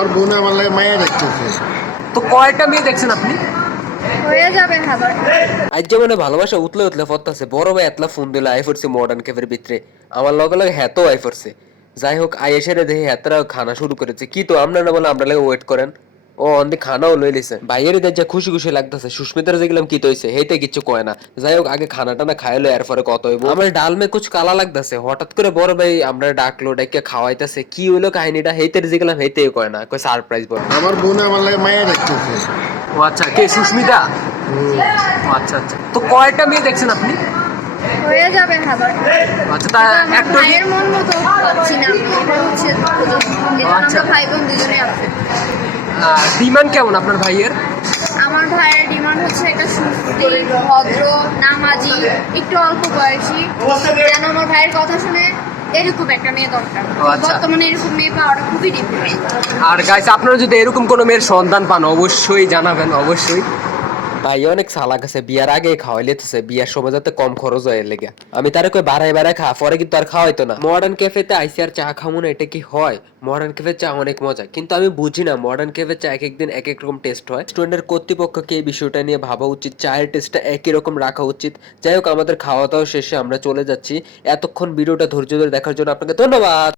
আমার বোন আমার লাগে মায়া দেখতেছে। তো কয়টা মেয়ে দেখছেন আপনি? হয়ে যাবে খাবার। আজ যেমন ভালোবাসা উতলে উতলে ফতাছে, বড় ভাই এতলা ফোন দিল আই পড়ছে মডার্ন ক্যাফের ভিতরে, আমার লগে লগে হ্যাতো আই পড়ছে। যাই হোক আইএসেরে দেখে হ্যাতরা খানা শুরু করেছে, কি তো আমরা না বলে আমরা লাগে ওয়েট করেন। ও অন্ধে খানাও লই লিছে, ভাইয়ের যা খুশি খুশি লাগতেছে। সুস্মিতার যে গেলাম কি তো হইছে হেইতে কিছু কয় না। যাই হোক আগে খানাটা না খাইলো, এরপরে কত হইব। আমার ডাল মে কুছ কালা লাগতেছে, হঠাৎ করে বড় ভাই আমরা ডাকলো, ডাইকে খাওয়াইতেছে। কি হইলো কাহিনীটা হেইতে যে গেলাম হেইতে কয় না, কয় সারপ্রাইজ বড়। আমার বোন আমার লাগে মায়া দেখতেছে। ও আচ্ছা, কে সুস্মিতা? ও আচ্ছা আচ্ছা, তো কয়টা মেয়ে দেখছেন আপনি? হয়ে যাবে খাবার। আচ্ছা, তা আমার একটা ভাইয়ের মন মতো পাচ্ছি না আমি। এটা হচ্ছে আচ্ছা। আমরা ভাই বোন দুজনে আছে। ডিমান্ড কেমন আপনার ভাইয়ের? আমার ভাইয়ের ডিমান্ড হচ্ছে একটা সুস্থ, ভদ্র, নামাজি, একটু অল্প বয়সী, যেন আমার ভাইয়ের কথা শুনে এরকম একটা মেয়ে দরকার। ও আচ্ছা। বর্তমানে এরকম মেয়ে পাওয়াটা খুবই ডিফিকাল্ট। আর গাইস, আপনারা যদি এরকম কোনো মেয়ের সন্ধান পান অবশ্যই জানাবেন, অবশ্যই। ভাই অনেক সালাক আছে, বিয়ার আগে খাওয়াই লেতেছে, বিয়ার সময় যাতে কম খরচ হয় এর লেগে। আমি তারে কই বাড়াই বাড়াই খা, পরে কিন্তু আর খাওয়াইতো না। মডার্ন ক্যাফেতে আইসি আর চা খামু না, এটা কি হয়? মডার্ন ক্যাফের চা অনেক মজা, কিন্তু আমি বুঝি না মডার্ন ক্যাফের চা এক একদিন এক এক রকম টেস্ট হয়। স্টুডেন্টের কর্তৃপক্ষকে এই বিষয়টা নিয়ে ভাবা উচিত, চায়ের টেস্টটা একই রকম রাখা উচিত। যাই হোক আমাদের খাওয়া দাওয়া শেষে আমরা চলে যাচ্ছি। এতক্ষণ ভিডিওটা ধৈর্য ধরে দেখার জন্য আপনাকে ধন্যবাদ।